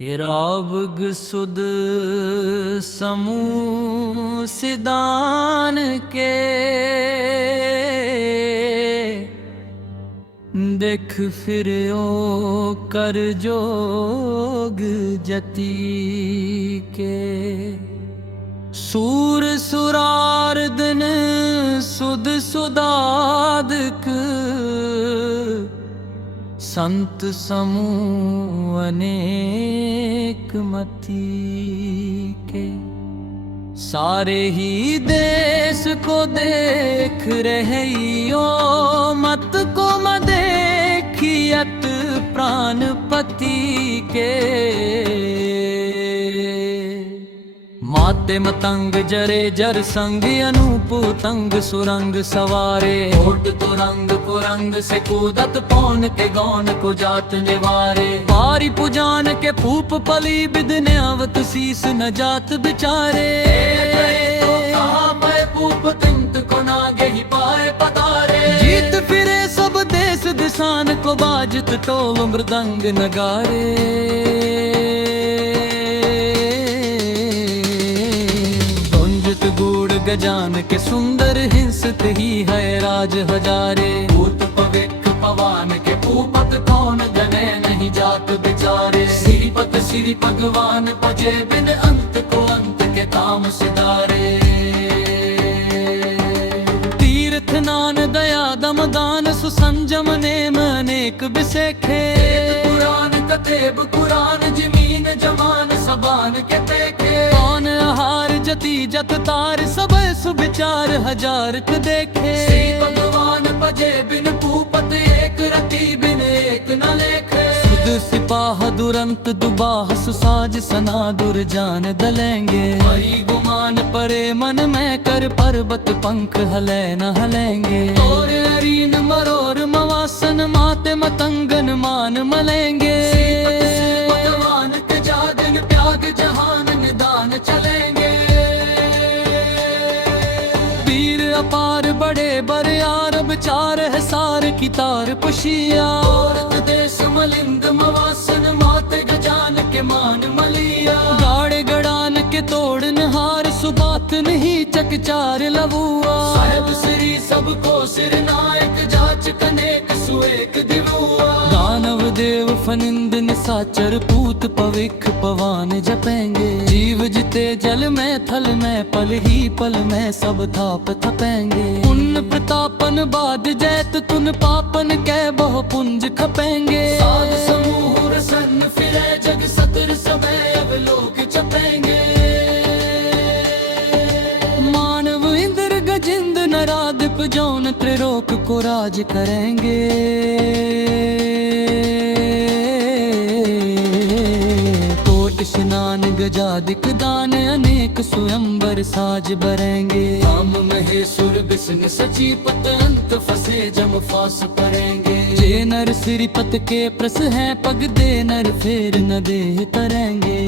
ਇਰਾਵਗ ਸੁਦ ਸਮੂਹ ਸਿਦਾਨ ਕੇ। ਦੇਖ ਫਿਰਿਓ ਕਰ ਜੋਗ ਜਤੀ ਕੇ। ਸੂਰ ਸੁਰਾਰ ਸੁਰਾਰਦਨ ਸੁਦ ਸੁਦਾਦਕ संत समूह अनेक मती के सारे ही देश को देख रहे यो मत को मदेखियत प्राणपति के ਤੇ ਮਤੰਗ ਜਰੇ ਜਰ ਸੰਗ ਅਨੂਪ ਤੰਗ ਸੁਰੰਗ ਸਵਾਰੇ। ਓਟ ਤੁਰੰਗ ਕੁਰੰਗ ਸੇ ਕੂਦਤ ਪੌਨ ਕੇ ਗੌਨ ਕੋ ਜਾਤ ਨਿਵਾਰੇ। ਵਾਰੀ ਪੁਜਾਨ ਕੇ ਫੂਪ ਪਲੀ ਬਿਦਨ ਅਵਤ ਸੀਸ ਨ ਜਾਤ ਵਿਚਾਰੇ। ਕਹਾ ਮੈਂ ਫੂਪ ਤਿੰਤ ਕੋ ਨਾਗੇ ਹੀ ਪਾਏ ਜੀਤ ਫਿਰੇ ਸਭ ਦੇਸ ਦਿਸਾਨ ਕੋ ਬਾਜਤ ਟੋਲ ਮਰਦੰਗ ਨਗਾਰੇ। गूढ़ गजान के सुंदर हिंसत ही है राज हजारे भूत पविक पवान के पूपत कौन जने नहीं जात बिचारे श्रीपत श्री भगवान पजे बिन अंत को अंत के ताम सिदारे तीर्थ नान दया दमदान सुसंजम नेम अनेक बिसेखे पुराण कथेब कुरान जमीन जमान सबान के देखे कौन आहार जति जत तार सब सुविचार हज़ार क देखे। भगवान भजे बिन भूपत एक रति बिन एक न लेखे। सिपाह दुरंत दुबाह सुसाज सना दुर जान दलेंगे। हरि गुमान परे मन में कर पर्वत पंख हले न हलेंगे। और मरोर मवासन माते मतंगन मान मलेंगे। भगवान के जागन प्याग जहान निदान चलेंगे। ਅਪਾਰ ਬੜੇ ਬਰਿਆਰ ਵਿਚਾਰ ਹੈ ਸਾਰ ਕੀ ਤਾਰ ਪੁਸ਼ੀਆ ਔਰਤ ਦੇ ਸਮਲਿੰਦ ਮਵਾਸਨ ਮਾਤ ਗਜਾਨ ਕੇ ਮਾਨ ਮਲੀਆ ਗਾੜ ਗੜਾਨ ਕੇ ਤੋੜਨ ਹਾਰ ਸੁਬਾਤ ਨਹੀਂ ਚਕਚਾਰ ਲਵੂਆ ਸਾਹਿਬ ਸ੍ਰੀ ਸਭ ਕੋ ਸਿਰ ਨਾਇਕ ਜਾਚ ਕਨੇਕ ਸੁਏਕ ਦਿਵੂਆ ਦਾਨਵ ਦੇਵ फनिंद निसाचर पूत पविख पवान जपेंगे जीव जिते जल में थल में पल ही पल में सब थाप थपेंगे पुण्य प्रतापन बाद जैत तुन पापन कै बहु पुंज खपेंगे साध समूह रसन फिरे जग सतर समय अब लोग चपेंगे मानव इंद्र गजिंद नराधिप जौन त्रिलोक को राज करेंगे स्नान गजादिक दान अनेक स्वयंवर साज बरेंगे राम महेश्वर विष्णु सची पत अंत फसे जम फास परेंगे जे नर श्रीपत के प्रस है पग दे नर फेर न दे तरेंगे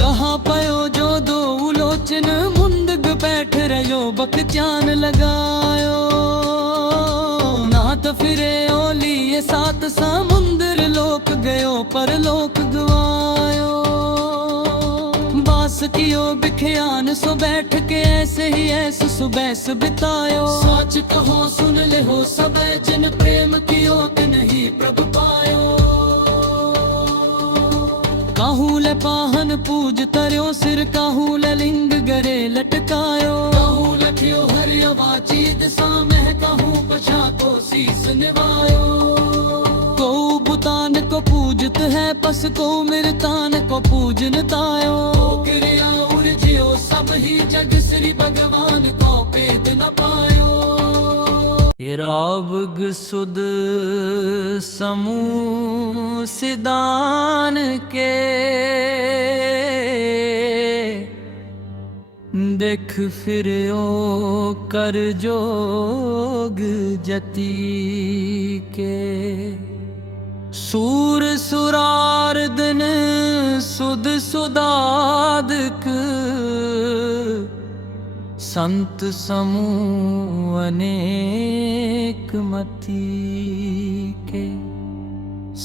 कहाँ पयो जो दो उलोचन मुंदग बैठ रहो बक चान लगायो नाथ फिरे ओलिए सात समुंदर ਇਥੋਂ ਪਰਲੋਕ ਗਵਾਇਓ। ਬਸ ਕਿਓ, ਬਿਖਿਆਨ ਸੋ ਬੈਠ ਕੇ ਐਸੇ ਹੀ ਐਸ ਸੁਬੈਸ ਬਿਤਾਇਓ। ਸੱਚ ਕਹੋ ਸੁਨ ਲਿਓ ਸਭੈ, ਜਿਨ ਪ੍ਰੇਮ ਕਿਓ ਤਿਨ ਹੀ ਪ੍ਰਭ ਪਾਇਓ। ਕਾਹੂ ਲੈ ਪਾਹਨ ਪੂਜ ਤਰਿਓ, ਸਿਰ ਕਾਹੂ ਲੈ ਲਿੰਗ ਗਰੇ ਲਟਕਾਇਓ। ਕਾਹੂ ਲਖਿਓ ਹਰਿ ਆਵਾਜੀ ਦਸਾਂ ਮਹਿ ਕਾਹੂ ਪਛਾ ਕੋ ਸੀਸ ਨਿਵਾਇਓ। को पूजत है पस को मिरतान को पूजन तायो क्रिया उर्जियो सब ही जग श्री भगवान को पेद न पायो रावग सुद समूह सिदान के देख फिरियो कर जोग जती के सूर सुरारदन सुद सुदादक संत समूह अनेक मती के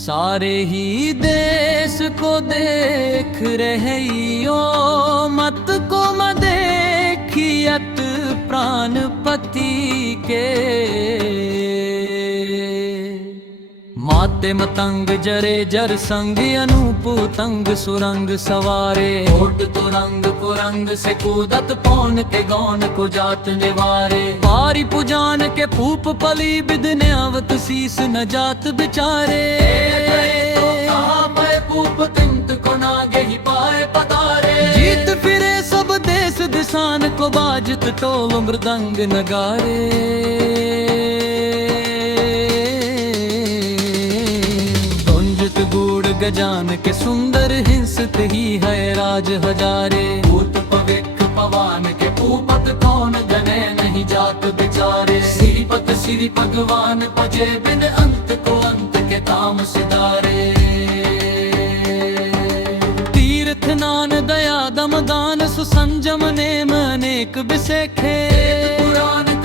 सारे ही देश को देख रहे ओ मत को म देखियत प्राणपति के ਤੇ ਮਤੰਗ ਜਰੇ ਜਰ ਸੰਗ ਅਨੂਪ ਤੰਗ ਸੁਰੰਗ ਸਵਾਰੇ। ਓਟ ਤੁਰੰਗ ਪੁਰੰਗ ਸੇ ਕੂਦਤ ਪੌਨ ਤੇ ਗੌਨ ਕੋ ਜਾਤ ਨਿਵਾਰੇ। ਵਾਰੀ ਪੁਜਾਨ ਕੇ ਭੂਪ ਪਲੀ ਬਿਦਨ ਅਵਤ ਸੀਸ ਨ ਜਾਤ ਵਿਚਾਰੇ। ਜੀਤ ਫਿਰੇ ਸਭ ਦੇਸ ਦਿਸਾਨ ਕੋ ਬਾਜਤ ਟੋਲ ਮਰਦੰਗ ਨਗਾਰੇ। ਜਗ ਜਾਨ ਕੇ ਸੁੰਦਰ ਹਿੰਸਤ ਹੀ ਹੈ ਰਾਜ ਹਜ਼ਾਰੇ। ਭੂਤ ਭਵਿੱਖ ਪਵਾਨ ਕੇ ਭੂਪਤ ਕੌਣ ਗਨੇ ਨਹੀਂ ਜਾਤ ਵਿਚਾਰੇ। ਸ੍ਰੀਪਤ ਸ੍ਰੀ ਭਗਵਾਨ ਭਜੇ ਬਿਨ ਅੰਤ ਕੋ ਅੰਤ ਕੇ ਤਾਮ ਸਿਦਾਰੇ ਤੀਰਥ ਨਾਨ ਦਇਆ ਦਮਦਾਨ ਸੁਸੰਜਮ ਨੇਮ ਅਨੇਕ ਵਿਸੇਖੇ।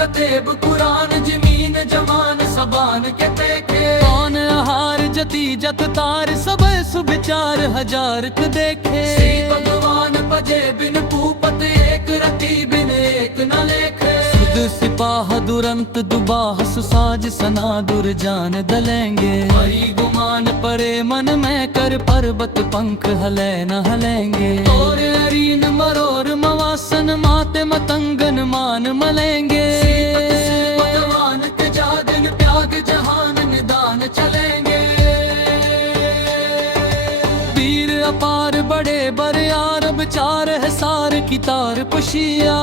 कतेब कुरान जमीन जमान सबान के देखे कौन आहार जति जत तार सब सुविचार हजार क देखे भगवान भजे बिन पूपत एक रति बिन एक न लेखे सुध सिपाह दुरंत दुबाह सुसाज सना दुर्जान दलेंगे हरि गुमान परे मन में कर पर्वत पंख हले न हलेंगे और अरीन मरोर मवासन माते मतंगन मान मलेंगे तार पुशिया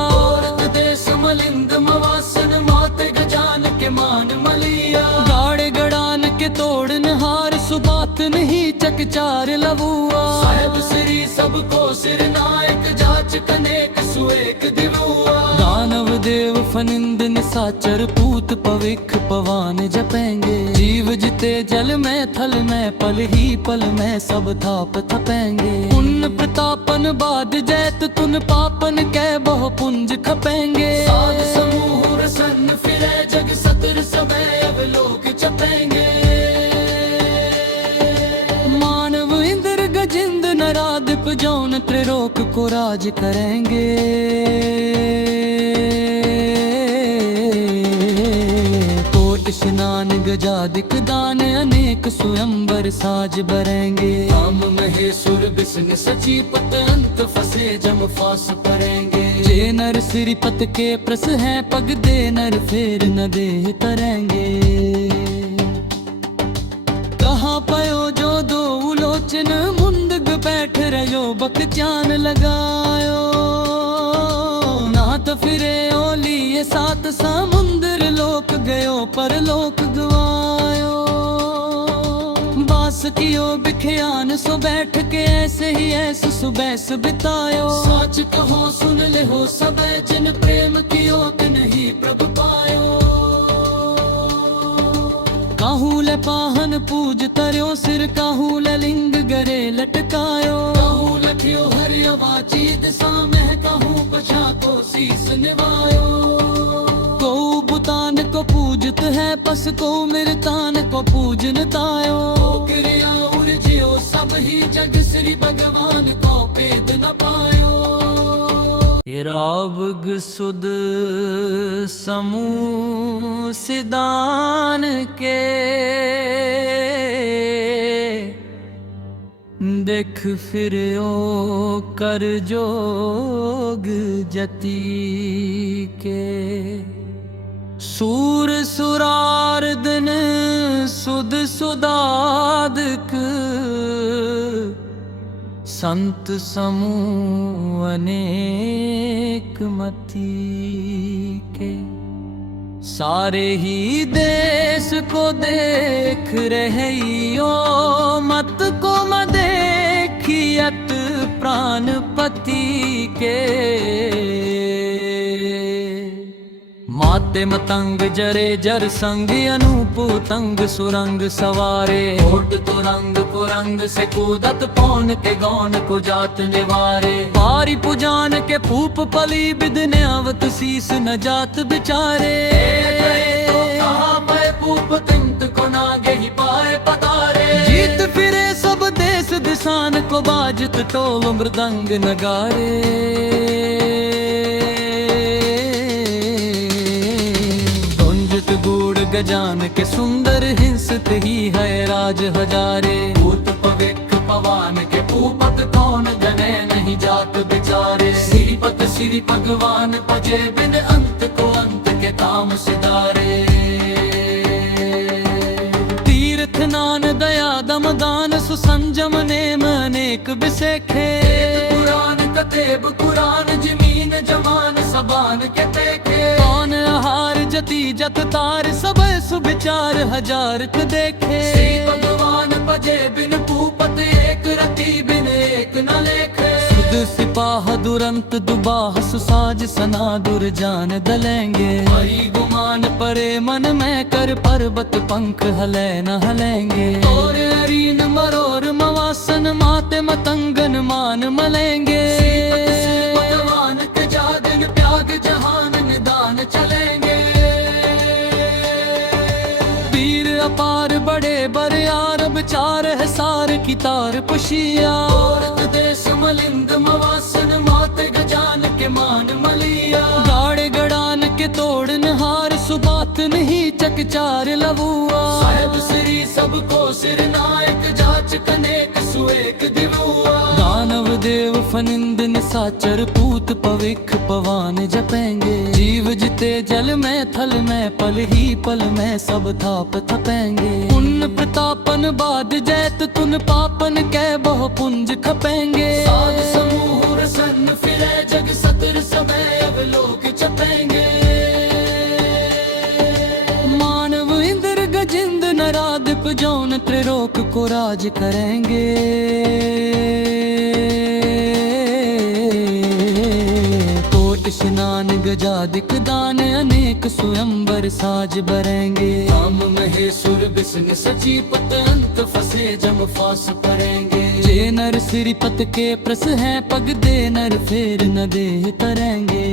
देश मलिंद मवासन माते गजान के मान मलिया गाड़े गड़ान के तोड़न हार सुबात नहीं चकचार लबुआ साहेब श्री सबको सिर नायक जाच कनेक सुएक दिलुआ दानव देव फनिंद निसाचर पूत पविख पवान जपेंगे जीव जिते जल में थल में पल ही पल में सब थाप थपेंगे पुण्य प्रतापन बाद जैत तुन पापन कै बहु पुंज खपेंगे साध समूह रसन फिरे जग सतर समय अब लोग चपेंगे नराधिप जौन त्रिलोक को राज करेंगे। कोट स्नान गजादिक दान अनेक स्वयंवर साज बरेंगे राम महेश्वर विष्णु सची पत अंत फसे जम फास परेंगे। जे नर श्रीपत के प्रस है पग दे नर फेर न दे तरेंगे। कहाँ पयो जो दो उलोचन बैठ रहो बक चान लगायो नाथ फिरे ओली ये सात समुंदर लोक गयो पर लोक गवायो बास कियो बिखयान सो बैठ के ऐसे ही ऐसे सुबह बितायो सच कहो सुन ले हो सब जिन प्रेम कियो पाहन पूज तरयो सिर काहू ले लिंग गरे लटकायो काहू लखियो हरियो वाची दिशा में काहू पछा को शीस निवायो को बुतान को पूजत है पस को मिरतान को पूजन तायो क्रिया उर्जियो सब ही जग श्री भगवान को भेद न पायो ਇਰਾਬਗ ਸੁਦ ਸਮੂ ਸਿਦਾਨ ਕੇ। ਦੇਖ ਫਿਰਿਓ ਕਰ ਜੋਗ ਜਤੀ ਕੇ। ਸੂਰ ਸੁਰਾਰ ਦਿਨ ਸੁਦ ਸੁਦਾਦਕ संत समूह अनेक मती के सारे ही देश को देख रहे ओ मत को म देखियत प्राणपति के ਤੇ ਮਤੰਗ ਜਰੇ ਜਰ ਸੰਗ ਅਨੂਪ ਤੰਗ ਸੁਰੰਗ ਸਵਾਰੇ। ਓਟ ਤੁਰੰਗ ਪੁਰੰਗ ਸੇ ਕੂਦਤ ਪੌਨ ਤੇ ਗੌਨ ਕੋ ਜਾਤ ਨਿਵਾਰੇ। ਵਾਰੀ ਪੁਜਾਨ ਕੇ ਭੂਪ ਪਲੀ ਬਿਦਨ ਅਵਤ ਸੀਸ ਨ ਜਾਤ ਵਿਚਾਰੇ। ਕਹਾ ਕੋ ਜੀਤ ਫਿਰੇ ਸਭ ਦੇਸ ਦਿਸਾਨ ਕੋ ਬਾਜਤ ਟੋਲ ਮਰਦੰਗ ਨਗਾਰੇ। भाग्य जान के सुंदर हिंसत ही है राज हजारे भूत पविक पवान के भूपत कौन गने नहीं जात बेचारे श्रीपत श्री भगवान भजे बिन अंत को अंत के ताम सिदारे तीर्थ नान दया दम दान सुसंजम नेम अनेक बिसेखे कुरान कतेब कुरान जमीन जमान सबान के देखे कौन हार जति जत तार सब सुविचार हजार क देखे श्री भगवान भजे बिन भूपत एक रति बिन एक न लेखे सुद सिपाह दुरंत दुबाह सुसाज सना दुर जान दलेंगे हरी गुमान परे मन में कर पर्वत पंख हले न हलेंगे और रीन मरोर मवासन माते मतंगन मान मलेंगे सुबात नहीं चकचार लवुआ साहेब श्री सबको सिर नायक जाच कनेक सुएक दिलुआ दानव देव फनिंद निसाचर पूत पविख पवान जपेंगे जीव जिते जल में थल में पल ही पल में सब थाप थपेंगे पुण्य प्रतापन बाद जैत तुन पापन कै बहु पुंज खपेंगे नराधिप त्रिलोक को राज करेंगे। कोट स्नान गजादिक दान अनेक स्वयंवर साज बरेंगे राम महेश्वर विष्णु सची पत अंत फसे जम फास परेंगे जे नर सिरिपत के प्रस है पग दे नर फेर न दे करेंगे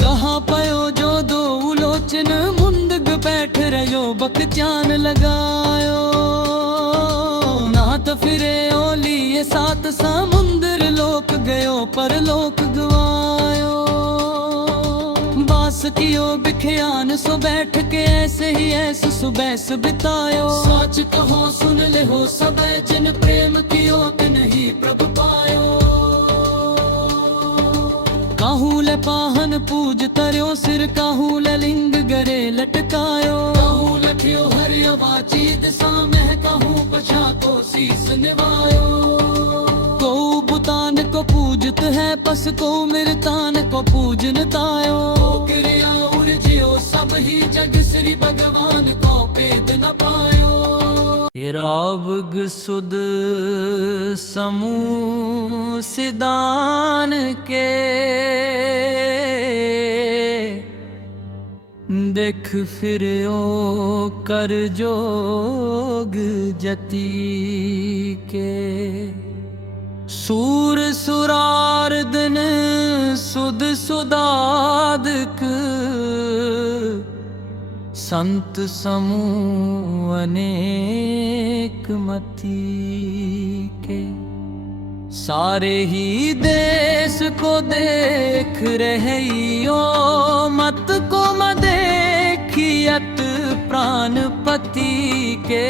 कहाँ पयो जो दो उलोचन बैठ रहो बक चान लगायो नाथ फिरे ओली ये सात समुंदर लोक गयो पर लोक गवायो बास कियो बिखयान सो बैठ के ऐसे ही ऐसे सुबह बितायो सच कहो सुन ले हो सब जिन प्रेम कियो तिन ही प्रभु पायो काहू ले पाहन पूज तरयो सिर काहू ले लिंग गरे लटकायो काहू लखियो हरियो वाची दिशा में काहू पछा को शीस निवायो को बुतान को पूजत है पस को मिरतान को पूजन तायो क्रिया उर्जियो सब ही जग श्री भगवान को पेद न पायो रावग सुद समूह सिदान देख फिर ओ कर जोग जती के सूर सुरार दिन सुद सुदादक संत समूह अनेक मती के सारे ही देश को देख रहे ओ मत को म देखियत प्राणपति के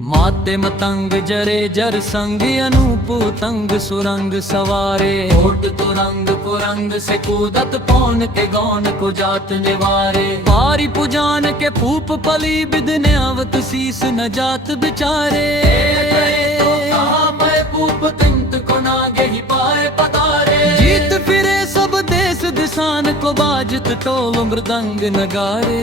माते मतंग जरे जर संग अनूप तंग सुरंग सवारे ओट तुरंग पुरंग से कूदत पौन के गौन को जात निवारे पारी पुजान के फूप पली बिदने अवत शीस न जात बिचारे पूप तिंत को नागे दिसान को बाजत टोल मृदंग नगारे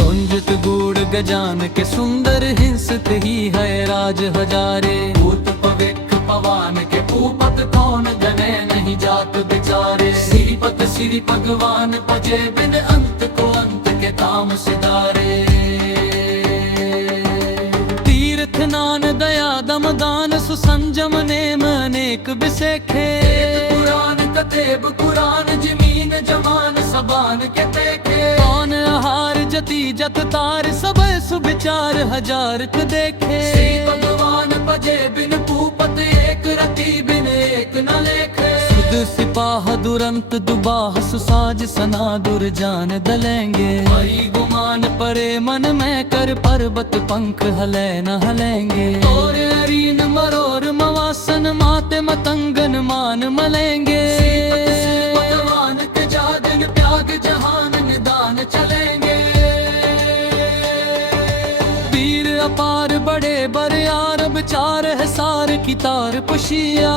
गुंजत गूढ़ गजान के सुंदर हिंसत ही है राज हजारे भूत पविक पवान के पूपत कौन जने नहीं जात बिचारे श्रीपत श्री भगवान पजे बिन अंत को अंत के ताम सिदारे नान दया दम दान सुसंजम नेम अनेक बिसेखे कुरान कतेब कुरान जमीन जमान सब पतवान के देखे कौन आहार जति जत तार सब सुविचार हजार क देखे भगवान भजे बिन भूपत सिपाह दुरंत दुबाह सुसाज सना दुर्जान दलेंगे वही गुमान परे मन में कर पर्वत पंख हले न हलेंगे और अरीन मरोर मवासन माते मतंगन मान मलेंगे भगवान के जादन प्याग जहान निदान चलेंगे वीर अपार बड़े बड़े आरब चार है सार की तार पुशिया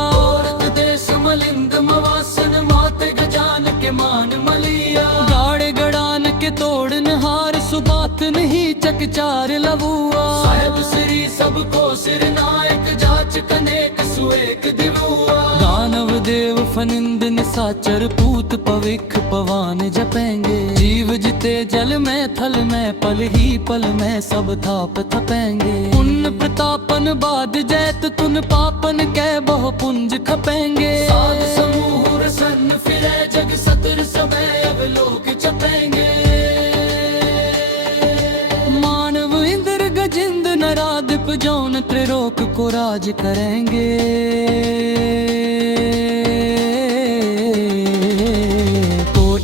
औरत देश मलिंग मवासन माते गजान के मान मलिया गाड़े गड़ान के तोड़न हार सुबात नहीं चकचार लबुआ साहेब श्री सबको सिर नायक जाच कनेक सुएक दिवुआ दानव देव फनिंद निसाचर पूत पविख पवान जपेंगे जीव जिते जल में थल में पल ही पल में सब थाप थपेंगे पुण्य प्रतापन बाद जैत तुन पापन कै बहु पुंज खपेंगे साध समूह रसन फिरे जग सतर समय अब लोक चपेंगे मानव इंद्र गजिंद नराधिप जौन त्रिलोक को राज करेंगे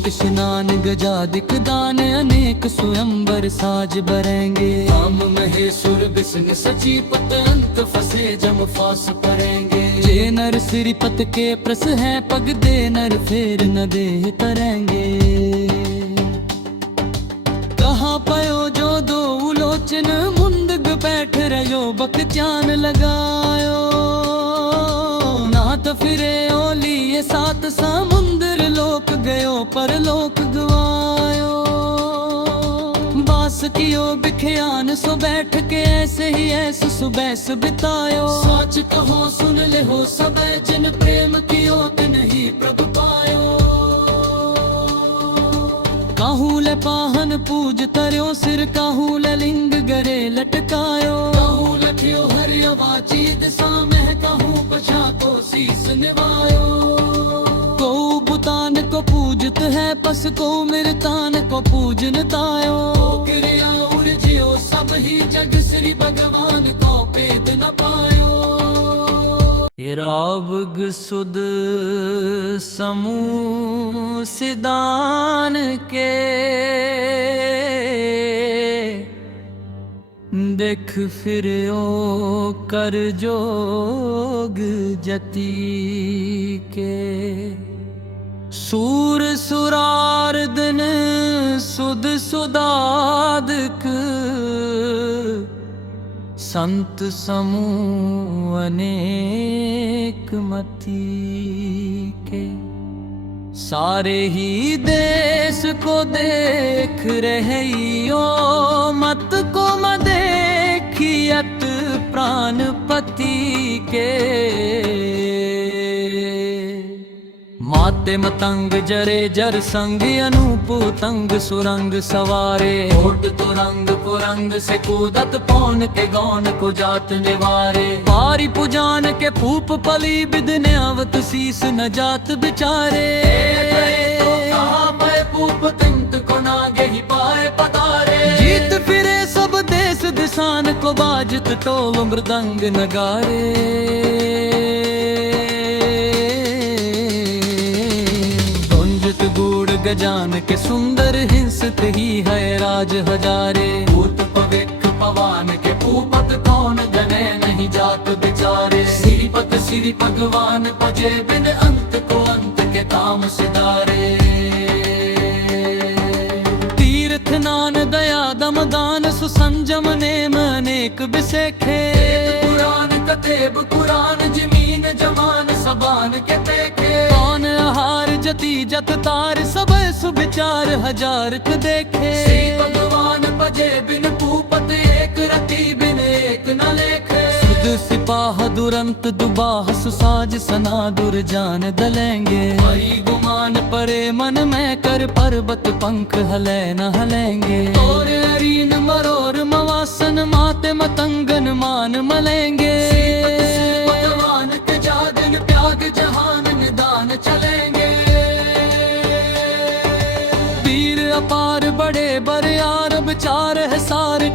स्नान गजादिक दान अनेक स्वयंवर साज बरेंगे राम महेश्वर विष्णु सचिपत अंत फसे जम फास परेंगे जे नर सिरिपत के प्रस है पग दे नर फेर न दे तरेंगे कहाँ पयो जो दो उलोचन मुंदग बैठ रहो बक चान लगायो नाथ फिरे ओलिए सात समुंदर ਲੋਕ ਗਇਓ, ਪਰ ਲੋਕ ਗਵਾਇਓ। ਬਾਸ ਕਿਓ, ਬਿਖਿਆਨ, ਸੋ ਬੈਠ ਕੇ ਐਸੇ ਹੀ ਐਸ ਸੁਬੈਸ ਬਿਤਾਇਓ ਸੱਚ ਕਹੋ ਸੁਨ ਲਿਓ ਸਭੈ, ਜਿਨ ਪ੍ਰੇਮ ਕਿਓ, ਤਿਨ ਹੀ ਪ੍ਰਭ ਪਾਇਓ। ਕਾਹੂ ਲੈ ਪਾਹਨ ਪੂਜ ਤਰਿਓ, ਸਿਰ ਕਾਹੂ ਲੈ ਲਿੰਗ ਗਰੇ ਲਟਕਾਇਓ। ਕਾਹੂ ਲਖਿਓ ਹਰਿ ਆਵਾਜੀ ਦਿਸਾ ਮਹਿ ਕਾਹੂ ਪਛਾ ਕੋ ਸੀਸ ਨਿਵਾਇਓ। निवायो को बुतान को पूजत है पस को मिरतान को पूजन तायो क्रिया उर्जियो सब ही जग श्री भगवान को पेद न पायो रावग सुद समूह सिदान के देख फिर ओ कर जोग जती के सूर सुरार दिन सुद सुदादक संत समूह अनेक मती के सारे ही देश को देख रहे ओ मत को म देखियत प्राणपति के ਤੇ ਮਤੰਗ ਜਰੇ ਜਰ ਸੰਗ ਅਨੂਪ ਤੰਗ ਸੁਰੰਗ ਸਵਾਰੇ। ਓਟ ਤੁਰੰਗ ਪੁਰੰਗ ਸੇ ਕੂਦਤ ਪੌਨ ਕੇ ਗੌਨ ਕੋ ਜਾਤ ਨਿਵਾਰੇ। ਵਾਰੀ ਪੁਜਾਨ ਕੇ ਫੂਪ ਪਲੀ ਬਿਦਨ ਆਵਤ ਸੀਸ ਨ ਜਾਤ ਵਿਚਾਰੇ। ਕਹਾ ਕੋ ਜੀਤ ਫਿਰੇ ਸਭ ਦੇਸ ਦਿਸਾਨ ਕੋ ਬਾਜਤ ਟੋਲ ਮਰਦੰਗ ਨਗਾਰੇ। गूढ़ गजान के सुंदर हिंसत ही है राज हजारे भूत पवित्र पवान के पूपत कौन गने नहीं जात बिचारे श्रीपत श्री भगवान भजे बिन अंत को अंत के काम सिधारे तीर्थ नान दया दम दान सुसंजम नेम अनेक बिसेखे पुराण कतेब पुराण जमीन जमान सबान के देखे कौन आहार जति जत तार सब सुविचार हज़ार क देखे। भगवान भजे बिन भूपत एक रति बिन एक न लेखे। सुध सिपाह दुरंत दुबाह सुसाज सना दुर जान दलेंगे। वही गुमान परे मन में कर पर्वत पंख हले न हलेंगे। और अरीन मरोर मवासन माते मतंगन मान मलेंगे। भगवान के जादन प्याग जहान निदान चलेंगे।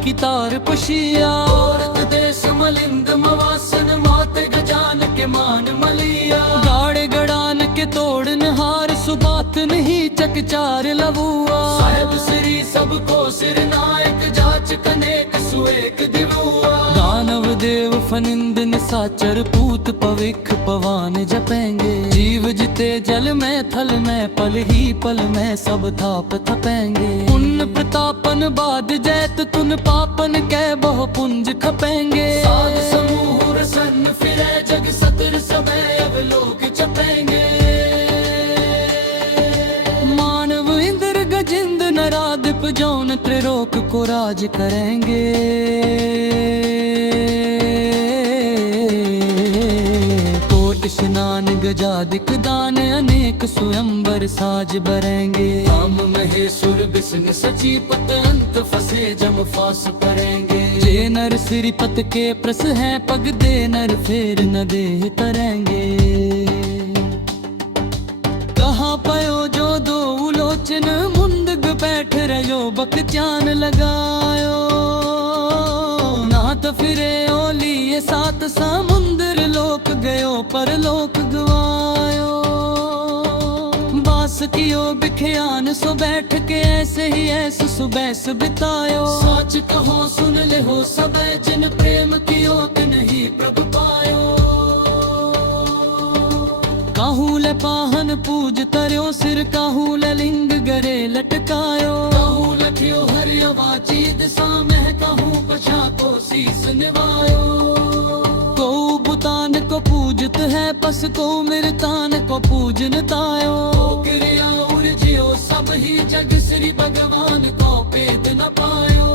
सार की तार पुशिया औरत देश मलिंद मवासन मात गजान के मान मलिया गाड़े गड़ान के तोड़न हार सुबात नहीं चकचार लबुआ साहेब श्री सबको सिर नायक जाच कनेक सुएक दिवुआ दानव देव फनिंद निसाचर पूत पविख पवान जपेंगे जीव जिते जल में थल में पल ही पल में सब थाप थपेंगे पुण्य प्रतापन बाद जैत तुन पापन कै बहु पुंज खपेंगे साध समूह रसन फिरे इंद्र गजिंद नराधिप जौन त्रिलोक को राज करेंगे। कोट स्नान गजादिक दान अनेक स्वयंवर साज बरेंगे। राम महेश्वर विष्णु सची पत अंत फसे जम फास करेंगे। जे नर सिरिपत के प्रस है पग दे नर फेर न दे तरेंगे। कहाँ पयो जो दो उलोचन बैठ रहो बक चान लगायो नाथ फिरे ओली ये सात समुंदर लोक गयो पर लोक गवायो बास कियो बिखयान सो बैठ के ऐसे ही ऐसे सुबह बितायो सच कहो सुन ले हो सब जिन प्रेम कियो तिन ही प्रभु पायो काहू ले पाहन पूज तरयो सिर काहू ले लिंग गरे झलकायो कहूं लठियो हरियो वाचीद सां मह कहूं पछा को सीस निवायो को बुतान को पूजत है पस को मिरतान को पूजन तायो क्रिया उर्जियो सब ही जग श्री भगवान को पेद न पायो